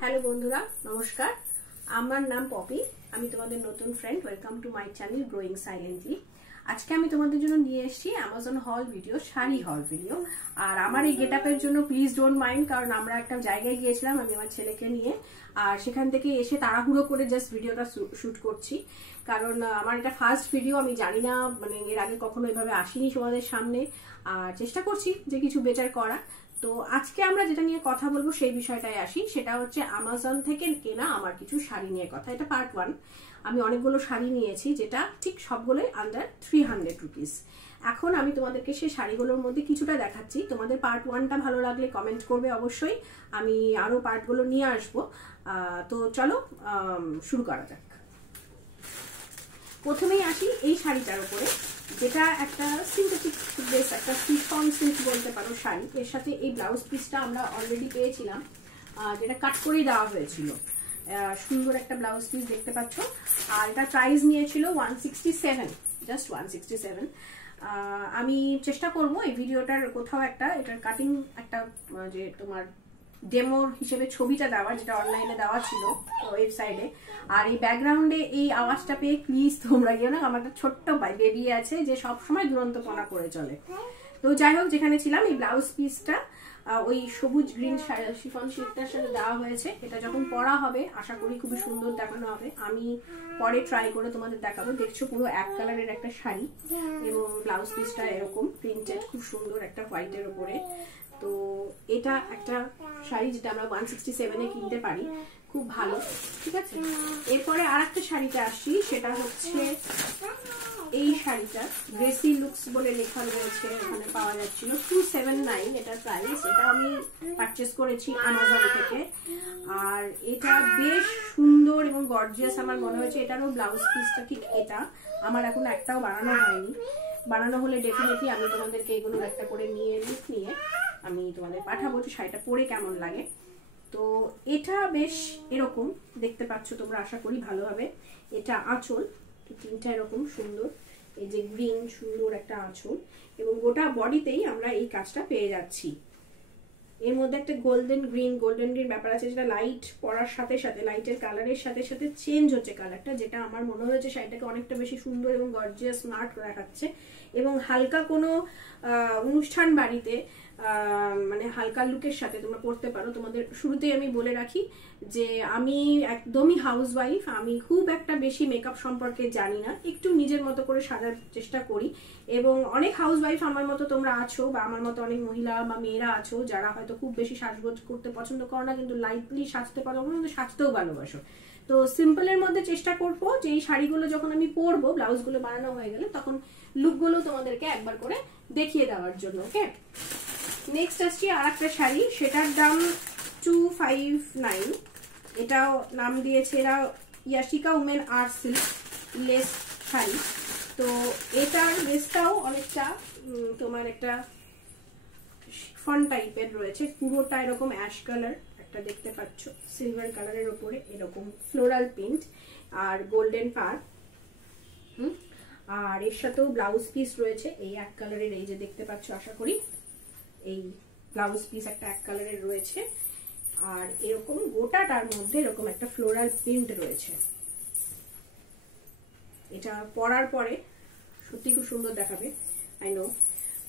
Hello বন্ধুরা, নমস্কার। আমার নাম পপি, আমি তোমাদের নতুন friend. Welcome to my channel growing silently. আজকে আমি তোমাদের জন্য নিয়ে এসেছি অ্যামাজন হল ভিডিও, শাড়ি হল ভিডিও। আর আমার এই গেট আপের জন্য প্লিজ ডোন্ট মাইন্ড, কারণ আমরা একটা জায়গায় গিয়েছিলাম আমি আমার ছেলেকে নিয়ে, আর সেখান থেকে এসে তাড়াহুড়ো করে জাস্ট ভিডিওটা শুট করছি। কারণ আমার এটা ফার্স্ট ভিডিও, আমি জানি না, মানে এর আগে কখনো এভাবে আসিনি তোমাদের সামনে, আর চেষ্টা করছি যে কিছু বেটার করা। তো আজকে আমরা যেটা নিয়ে কথা বলবো সেই বিষয়টাই আসি, সেটা হচ্ছে অ্যামাজন থেকে কেনা আমার কিছু শাড়ি নিয়ে কথা। এটা পার্ট 1। আমি অনেকগুলো শাড়ি নিয়েছি, যেটা ঠিক সবগুলোই আন্ডার 300 রুপিস। এখন আমি তোমাদেরকে সেই শাড়িগুলোর মধ্যে কিছুটা দেখাচ্ছি। তোমাদের পার্ট 1টা ভালো লাগলে কমেন্ট করবে অবশ্যই, আমি আরো পার্টগুলো নিয়ে আসবো। তো চলো শুরু করা যাক। প্রথমেই আসি এই শাড়িটার উপরে, যেটা একটা সিনথেটিক বেস, একটা শিফন সিল্ক বলতে পারো শাড়ি। এর সাথে এই ব্লাউজ পিসটা আমরা অলরেডি পেয়েছিলাম, যেটা কাট করে দেওয়া হয়েছিল। সুন্দর একটা ব্লাউজ পিস দেখতে পাচ্ছ। আর এটা প্রাইস নিয়েছিল 167, জাস্ট 167। আমি চেষ্টা করব এই ভিডিওটার কোথাও একটা এটার কাটিং একটা যে তোমার ডেমো হিসেবে ছবিটা দেওয়ার, যেটা অনলাইনে দেওয়া ছিল ওয়েবসাইটে। আর এই ব্যাকগ্রাউন্ডে এই আওয়াজটা পেয়ে প্লিজ তোমরা গিয়ে না, আমার একটা ছোট্ট বেবি আছে যে সবসময় দুরন্তপনা করে চলে। তো যাই হোক, যেখানে ছিলাম, এই ব্লাউজ পিসটা ওই সবুজ গ্রিন শিফন শিটটার সাথে দেওয়া হয়েছে। এটা যখন পরা হবে আশা করি খুবই সুন্দর দেখানো হবে। আমি পরে ট্রাই করে তোমাদের দেখাবো। দেখছো পুরো এক কালারের একটা শাড়ি, এবং ব্লাউজ পিসটা এরকম প্রিন্টেড, খুব সুন্দর একটা হোয়াইটের উপরে। তো এটা একটা শাড়ি যেটা আমরা 167-এ কিনতে পারি, খুব ভালো, ঠিক আছে। এরপরে আর একটা শাড়িতে আসি, সেটা হচ্ছে এই শাড়িটা গ্রেসি লুকস বলে লেখা রয়েছে, এখানে পাওয়া যাচ্ছিল 279 এটা প্রাইস। এটা আমি পারচেস করেছি অ্যামাজন থেকে। আর এটা বেশ সুন্দর এবং গর্জিয়াস আমার মনে হয়েছে। এটারও ব্লাউজ পিসটা ঠিক এটা, আমার এখন একটাও বানানো হয়নি। বানানো হলে ডেফিনেটলি আমি তোমাদেরকে এগুলো একটা করে নিয়ে আমি তোমাদের পাঠাবো যে শাড়িটা পরে কেমন লাগে। তো এটা বেশ এরকম দেখতে পাচ্ছ তোমরা, আশা করি ভালোভাবে। এটা আঁচল, তিনটা এরকম সুন্দর, এই যে গ্রিন সুন্দর একটা আঁচল, এবং গোটা বডিতেই আমরা এই কাজটা পেয়ে যাচ্ছি। এর মধ্যে একটা গোল্ডেন গ্রিন ব্যাপার আছে, যেটা লাইট পরার সাথে সাথে, লাইটের কালারের সাথে সাথে চেঞ্জ হচ্ছে কালারটা, যেটা আমার মনে হয়েছে শাড়িটাকে অনেকটা বেশি সুন্দর এবং গর্জিয়াস স্মার্ট দেখাচ্ছে। এবং হালকা কোনো অনুষ্ঠান বাড়িতে মানে হালকা লুকের সাথে তোমরা পড়তে পারো। তোমাদের শুরুতেই আমি বলে রাখি যে আমি একদমই হাউসওয়াইফ, আমি খুব একটা বেশি মেকআপ সম্পর্কে জানি না, একটু নিজের মতো করে সাজার চেষ্টা করি। এবং অনেক হাউসওয়াইফ আমার মতো তোমরা আছো, বা আমার মতো অনেক মহিলা বা মেয়েরা আছো যারা হয়তো খুব বেশি সাজগোজ করতে পছন্দ করো না, কিন্তু লাইটলি সাজতে পারো, কিন্তু সাজতেও ভালোবাসো। তো সিম্পলের মধ্যে চেষ্টা করবো যে এই শাড়িগুলো যখন আমি পরবো, ব্লাউজগুলো বানানো হয়ে গেলে, তখন লুকগুলো তোমাদেরকে একবার করে দেখিয়ে দেওয়ার জন্য। ওকে, নেক্সট আসছি আর একটা শাড়ি, সেটার দাম 259। এটাও নাম দিয়েছে এরা Yashica women art silk less sari. তো এটার লেসটাও অনেকটা তোমার একটা শিফন টাইপের রয়েছে, পুরোটা এরকম অ্যাশ কালার একটা দেখতে পাচ্ছ, সিলভার কালারের ওপরে এরকম ফ্লোরাল প্রিন্ট আর গোল্ডেন পার। আর এর সাথেও ব্লাউজ পিস রয়েছে এই এক কালারের, এই যে দেখতে পাচ্ছ, আশা করি এই ব্লাউজ পিস একটা এক কালারের রয়েছে। আর এরকম গোটাটার মধ্যে এরকম একটা ফ্লোরাল প্রিন্ট রয়েছে। এটা পরার পরে সত্যি খুব সুন্দর দেখাবে, আই নো।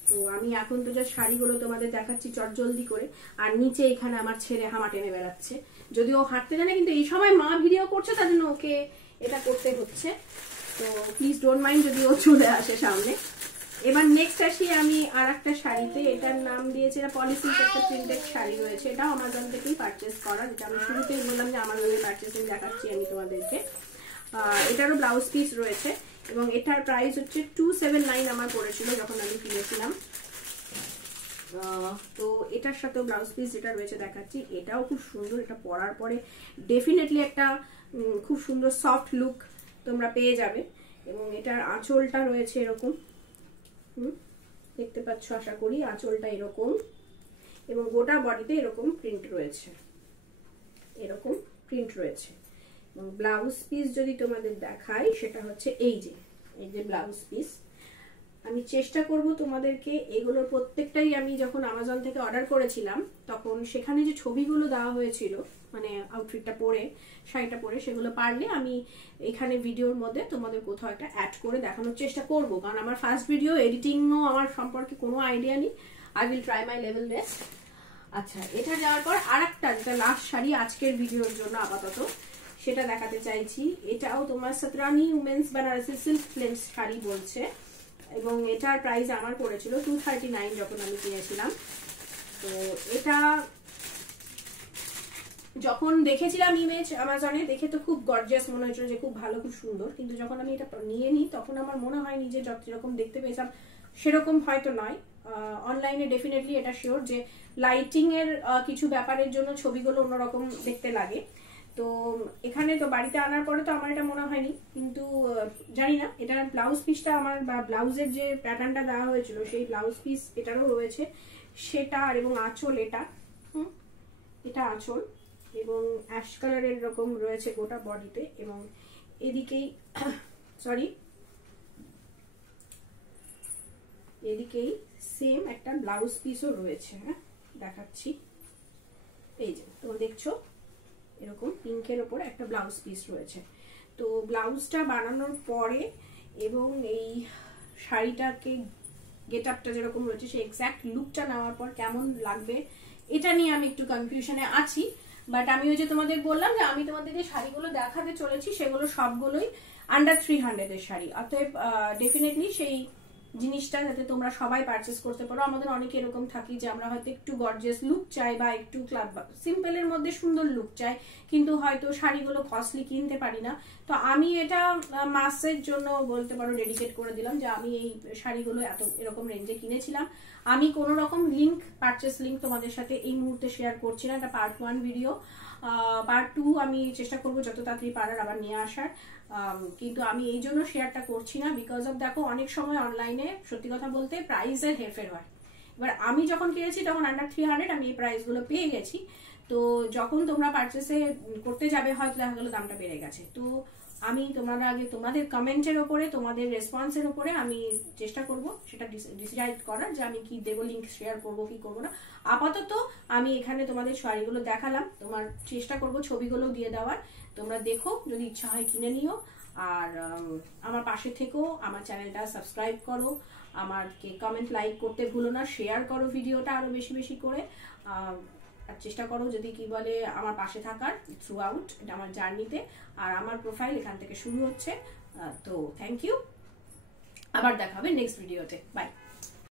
তো আমি এখন তো যা শাড়িগুলো তোমাদের দেখাচ্ছি চটজলদি করে, আর নিচে এখানে আমার ছেলে হামা টেনে বেড়াচ্ছে। যদিও হাঁটতে জানে, কিন্তু এই সময় মা ভিডিও করছে, তার জন্য ওকে এটা করতে হচ্ছে। তো প্লিজ ডোন্ট মাইন্ড যদি ও চলে আসে সামনে। এবার নেক্সট আসি আমি আর একটা শাড়িতে, এটার নাম দিয়েছে, এটা পলিসিল্ক একটা প্রিন্টেড শাড়ি রয়েছে। এটাও আমাজন থেকেই পারচেস করা, যেটা আমি শুরুতেই বললাম যে আমাজনের পারচেসিং দেখাচ্ছি আমি তোমাদেরকে। এটারও ব্লাউজ পিস রয়েছে, এবং এটার প্রাইস হচ্ছে 279 আমার পড়েছিল যখন আমি কিনেছিলাম। তো এটার সাথেও ব্লাউজ পিস যেটা রয়েছে দেখাচ্ছি, এটাও খুব সুন্দর। এটা পরার পরে ডেফিনেটলি একটা খুব সুন্দর সফট লুক তোমরা পেয়ে যাবে। এবং এটার আঁচলটা রয়েছে এরকম, দেখতে পাচ্ছ আশা করি, আঁচলটা এরকম, এবং গোটা বডিতে এরকম প্রিন্ট রয়েছে, এরকম প্রিন্ট রয়েছে। এবং ব্লাউজ পিস যদি তোমাদের দেখাই, সেটা হচ্ছে এই যে ব্লাউজ পিস, আমি চেষ্টা করব তোমাদেরকে এগুলোর প্রত্যেকটাই, আমি যখন অ্যামাজন থেকে অর্ডার করেছিলাম তখন সেখানে যে ছবিগুলো দেওয়া হয়েছিল মানে আউটফিটটা পরে, শাড়িটা পরে, সেগুলো পারলে আমি এখানে ভিডিওর মধ্যে তোমাদের কোথাও একটা অ্যাড করে দেখানোর চেষ্টা করব, কারণ আমার ফার্স্ট ভিডিও, এডিটিংও আমার সম্পর্কে কোনো আইডিয়া নেই। I will try my level best. আচ্ছা, এটা যাওয়ার পর আরেকটা যেটা লাস্ট শাড়ি আজকের ভিডিওর জন্য আপাতত সেটা দেখাতে চাইছি। এটাও তোমার সতরানি women's Banarasi silk flames sari বলছে, এবং এটার প্রাইস আমার পড়েছিল 239 যখন আমি কিনেছিলাম। তো এটা যখন দেখেছিলাম ইমেজ অ্যামাজনে, দেখে তো খুব গর্জিয়াস মনে হয়েছিল যে খুব ভালো, খুব সুন্দর, কিন্তু যখন আমি এটা নিয়ে নিই তখন আমার মনে হয়নি যে যেরকম দেখতে পেয়েছিলাম সেরকম হয়তো নয়। অনলাইনে ডেফিনেটলি এটা শিওর যে লাইটিং এর কিছু ব্যাপারের জন্য ছবিগুলো অন্যরকম দেখতে লাগে। তো এখানে তো বাড়িতে আনার পরে তো আমার এটা মনে হয়নি, কিন্তু জানি না, এটার ব্লাউজ পিসটা আমার, বা ব্লাউজের যে প্যাটার্নটা দেওয়া হয়েছিল সেই ব্লাউজ পিস এটারও রয়েছে সেটা, এবং আঁচল এটা, এটা আঁচল, এবং অ্যাশ কালারের এরকম রয়েছে গোটা বডিতে, এবং এদিকেই সরি এদিকেই সেম একটা ব্লাউজ পিসও রয়েছে। হ্যাঁ, দেখাচ্ছি, এই যে তোমরা দেখছো এরকম পিঙ্কের ওপরে একটা ব্লাউজ পিস রয়েছে। তো ব্লাউজটা বানানোর পরে এবং এই শাড়িটাকে গেট আপটা যেরকম রয়েছে সেই এক্স্যাক্ট লুকটা নেওয়ার পর কেমন লাগবে এটা নিয়ে আমি একটু কনফিউশনে আছি। বাট আমি ওই যে তোমাদের বললাম যে আমি তোমাদের যে শাড়িগুলো দেখাতে চলেছি সেগুলো সবগুলোই আন্ডার 300 এর শাড়ি, অতএব ডেফিনেটলি সেই জিনিসটা যাতে তোমরা সবাই পারচেস করতে পারো। আমাদের অনেকে এরকম থাকি যে আমরা হয়তো একটু গর্জিয়াস লুক চাই বা একটু ক্লাব সিম্পলের মধ্যে সুন্দর লুক চাই, কিন্তু হয়তো শাড়িগুলো কস্টলি কিনতে পারি না। তো আমি এটা মাসের জন্য বলতে পারো ডেডিকেট করে দিলাম যে আমি এই শাড়িগুলো এরকম রেঞ্জে কিনেছিলাম। আমি কোনো রকম লিঙ্ক, পারচেস লিঙ্ক তোমাদের সাথে এই মুহূর্তে শেয়ার করছি না, এটা পার্ট 1 ভিডিও। পার্ট 2 আমি চেষ্টা করবো যত তাড়াতাড়ি পারার আবার নিয়ে আসার, কিন্তু আমি এই জন্য শেয়ারটা করছি না বিকজ অফ দেখো অনেক সময় অনলাইনে সত্যি কথা বলতে প্রাইসের হেরফের হয়। এবার আমি যখন কিনেছি তখন আন্ডার 300 আমি এই প্রাইসগুলো পেয়ে গেছি। তো যখন তোমরা পারচেসে করতে যাবে হয়তো দেখা গেলো দামটা বেড়ে গেছে। তো আমি তোমরা আগে তোমাদের কমেন্টের ওপরে, তোমাদের রেসপন্সের ওপরে আমি চেষ্টা করব সেটা ডিসাইড করার যে আমি কি দেবো, লিঙ্ক শেয়ার করব কি করবো না। আপাতত আমি এখানে তোমাদের শাড়িগুলো দেখালাম, তোমার চেষ্টা করব ছবিগুলো দিয়ে দেওয়ার, তোমরা দেখো, যদি ইচ্ছা হয় কিনে নিও। আর আমার পাশে থেকেও, আমার চ্যানেলটা সাবস্ক্রাইব করো, আমাকে কমেন্ট লাইক করতে ভুলো না, শেয়ার করো ভিডিওটা আরো বেশি বেশি করে, আর চেষ্টা করো যদি কি বলে আমার পাশে থাকার থ্রু আউট এটা আমার জার্নিতে। আর আমার প্রোফাইল এখান থেকে শুরু হচ্ছে। তো থ্যাংক ইউ, আবার দেখা হবে নেক্সট ভিডিওতে, বাই।